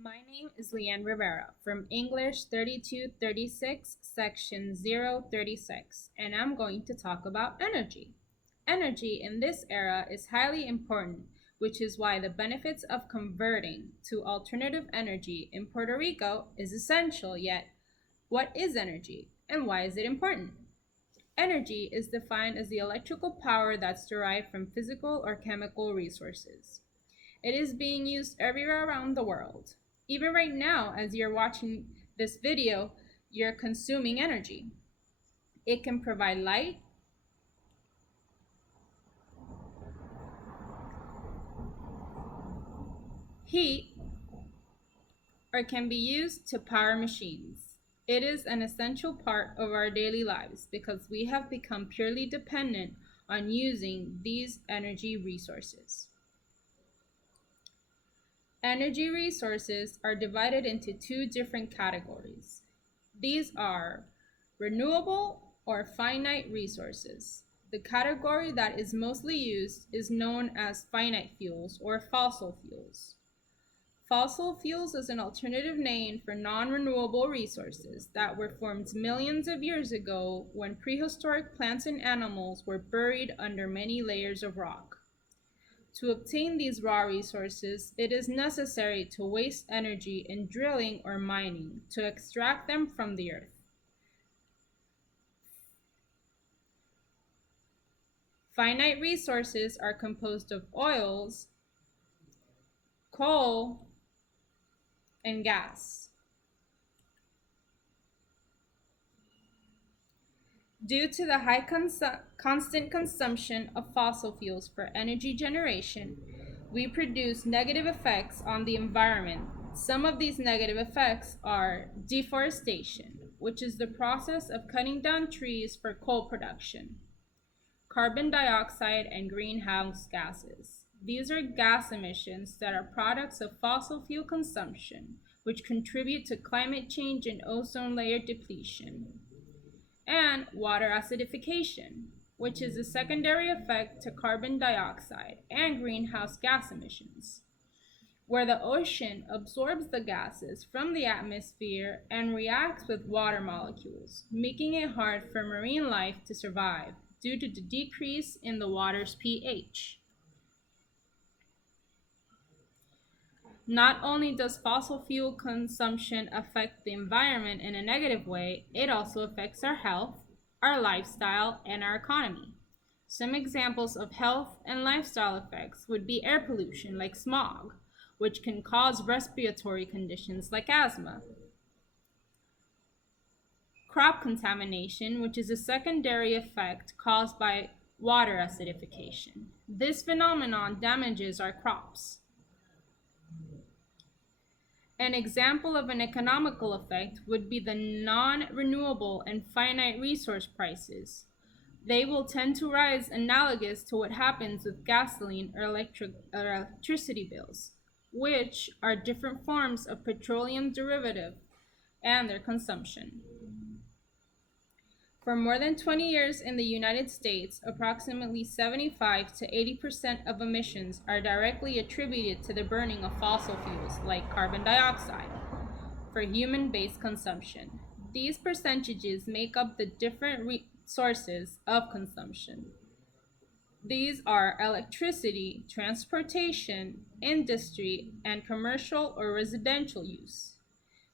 My name is Lyanne Rivera from English 3236, section 036, and I'm going to talk about energy. Energy in this era is highly important, which is why the benefits of converting to alternative energy in Puerto Rico is essential. Yet, what is energy and why is it important? Energy is defined as the electrical power that's derived from physical or chemical resources. It is being used everywhere around the world. Even right now, as you're watching this video, you're consuming energy. It can provide light, heat, or can be used to power machines. It is an essential part of our daily lives because we have become purely dependent on using these energy resources. Energy resources are divided into two different categories. These are renewable or finite resources. The category that is mostly used is known as finite fuels or fossil fuels. Fossil fuels is an alternative name for non-renewable resources that were formed millions of years ago when prehistoric plants and animals were buried under many layers of rock. To obtain these raw resources, it is necessary to waste energy in drilling or mining to extract them from the earth. Finite resources are composed of oils, coal, and gas. Due to the high constant consumption of fossil fuels for energy generation, we produce negative effects on the environment. Some of these negative effects are deforestation, which is the process of cutting down trees for coal production, carbon dioxide, and greenhouse gases. These are gas emissions that are products of fossil fuel consumption, which contribute to climate change and ozone layer depletion. And water acidification, which is a secondary effect to carbon dioxide and greenhouse gas emissions, where the ocean absorbs the gases from the atmosphere and reacts with water molecules, making it hard for marine life to survive due to the decrease in the water's pH. Not only does fossil fuel consumption affect the environment in a negative way, it also affects our health, our lifestyle, and our economy. Some examples of health and lifestyle effects would be air pollution like smog, which can cause respiratory conditions like asthma. Crop contamination, which is a secondary effect caused by water acidification. This phenomenon damages our crops. An example of an economical effect would be the non-renewable and finite resource prices. They will tend to rise analogous to what happens with gasoline or electricity bills, which are different forms of petroleum derivative and their consumption. For more than 20 years in the United States, approximately 75 to 80% of emissions are directly attributed to the burning of fossil fuels like carbon dioxide for human-based consumption. These percentages make up the different sources of consumption. These are electricity, transportation, industry, and commercial or residential use.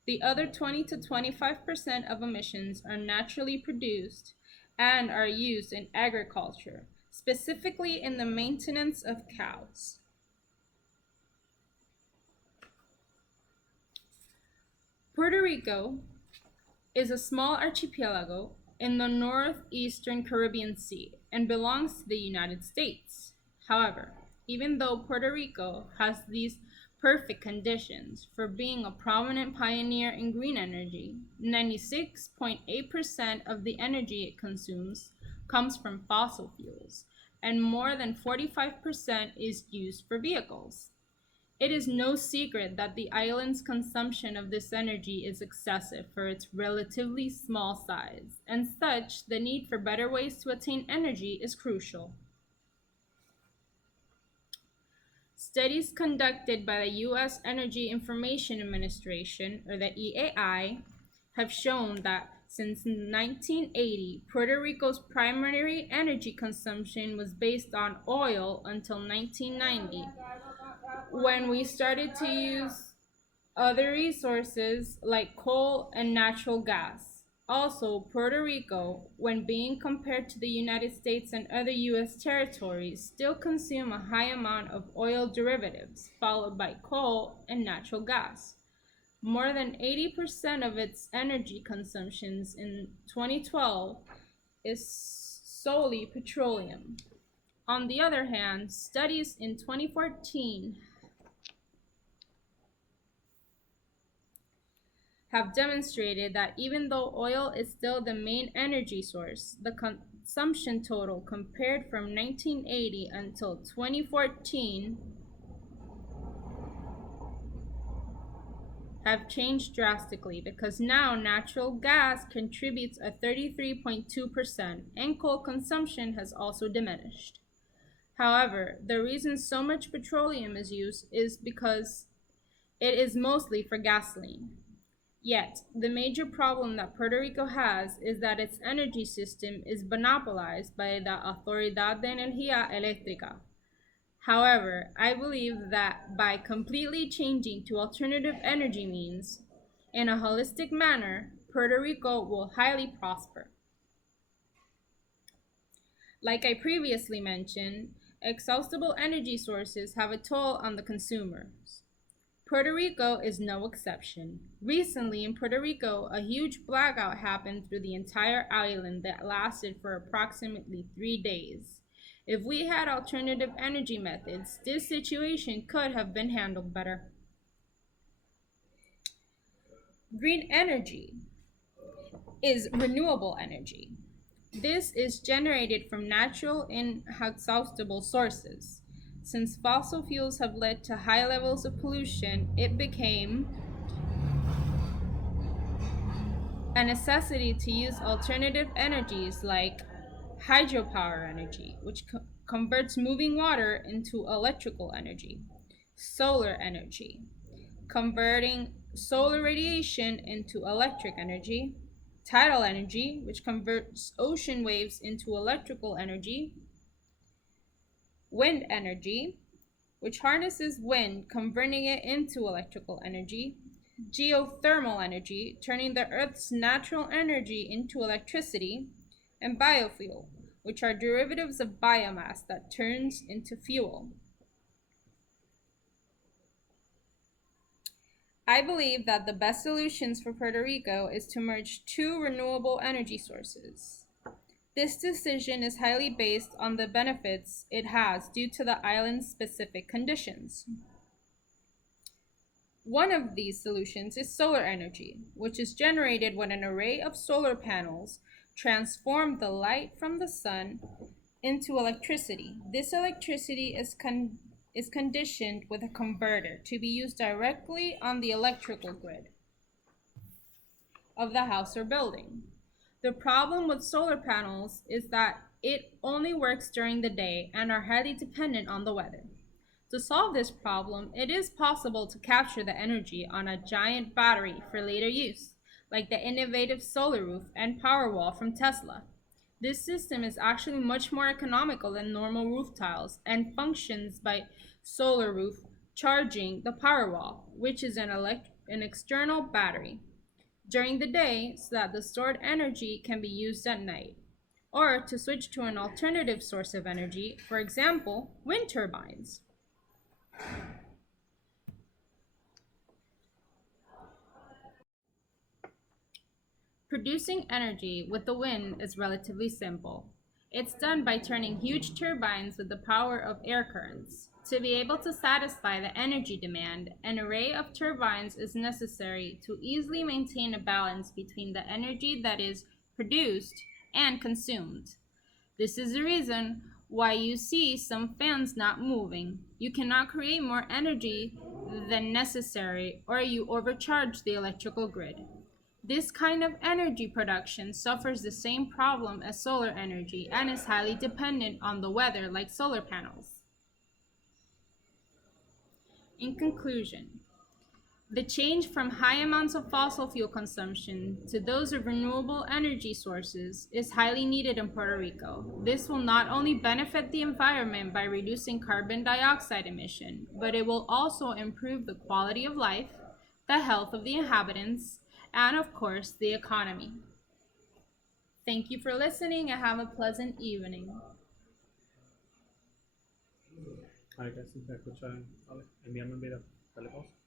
The other 20 to 25% of emissions are naturally produced and are used in agriculture, specifically in the maintenance of cows. Puerto Rico is a small archipelago in the northeastern Caribbean Sea and belongs to the United States. However, even though Puerto Rico has these perfect conditions for being a prominent pioneer in green energy, 96.8% of the energy it consumes comes from fossil fuels, and more than 45% is used for vehicles. It is no secret that the island's consumption of this energy is excessive for its relatively small size, and such, the need for better ways to attain energy is crucial. Studies conducted by the U.S. Energy Information Administration, or the EAI, have shown that since 1980, Puerto Rico's primary energy consumption was based on oil until 1990, when we started to use other resources like coal and natural gas. Also, Puerto Rico, when being compared to the United States and other U.S. territories, still consume a high amount of oil derivatives, followed by coal and natural gas. More than 80% of its energy consumptions in 2012 is solely petroleum. On the other hand, studies in 2014 have demonstrated that even though oil is still the main energy source, the consumption total compared from 1980 until 2014 have changed drastically, because now natural gas contributes a 33.2% and coal consumption has also diminished. However, the reason so much petroleum is used is because it is mostly for gasoline. Yet, the major problem that Puerto Rico has is that its energy system is monopolized by the Autoridad de Energía Eléctrica. However, I believe that by completely changing to alternative energy means in a holistic manner, Puerto Rico will highly prosper. Like I previously mentioned, exhaustible energy sources have a toll on the consumers. Puerto Rico is no exception. Recently in Puerto Rico, a huge blackout happened through the entire island that lasted for approximately 3 days. If we had alternative energy methods, this situation could have been handled better. Green energy is renewable energy. This is generated from natural and inexhaustible sources. Since fossil fuels have led to high levels of pollution, it became a necessity to use alternative energies like hydropower energy, which converts moving water into electrical energy, solar energy, converting solar radiation into electric energy, tidal energy, which converts ocean waves into electrical energy, wind energy, which harnesses wind, converting it into electrical energy, geothermal energy, turning the Earth's natural energy into electricity, and biofuel, which are derivatives of biomass that turns into fuel. I believe that the best solutions for Puerto Rico is to merge two renewable energy sources. This decision is highly based on the benefits it has due to the island's specific conditions. One of these solutions is solar energy, which is generated when an array of solar panels transform the light from the sun into electricity. This electricity is conditioned with a converter to be used directly on the electrical grid of the house or building. The problem with solar panels is that it only works during the day and are highly dependent on the weather. To solve this problem, it is possible to capture the energy on a giant battery for later use, like the innovative solar roof and Powerwall from Tesla. This system is actually much more economical than normal roof tiles and functions by solar roof charging the Powerwall, which is an external battery, during the day so that the stored energy can be used at night, or to switch to an alternative source of energy, for example, wind turbines. Producing energy with the wind is relatively simple. It's done by turning huge turbines with the power of air currents. To be able to satisfy the energy demand, an array of turbines is necessary to easily maintain a balance between the energy that is produced and consumed. This is the reason why you see some fans not moving. You cannot create more energy than necessary, or you overcharge the electrical grid. This kind of energy production suffers the same problem as solar energy and is highly dependent on the weather like solar panels. In conclusion, the change from high amounts of fossil fuel consumption to those of renewable energy sources is highly needed in Puerto Rico. This will not only benefit the environment by reducing carbon dioxide emission, but it will also improve the quality of life, the health of the inhabitants, and of course, the economy. Thank you for listening and have a pleasant evening. Hay que sí, escucha, vale, envíame un video. Dale pausa.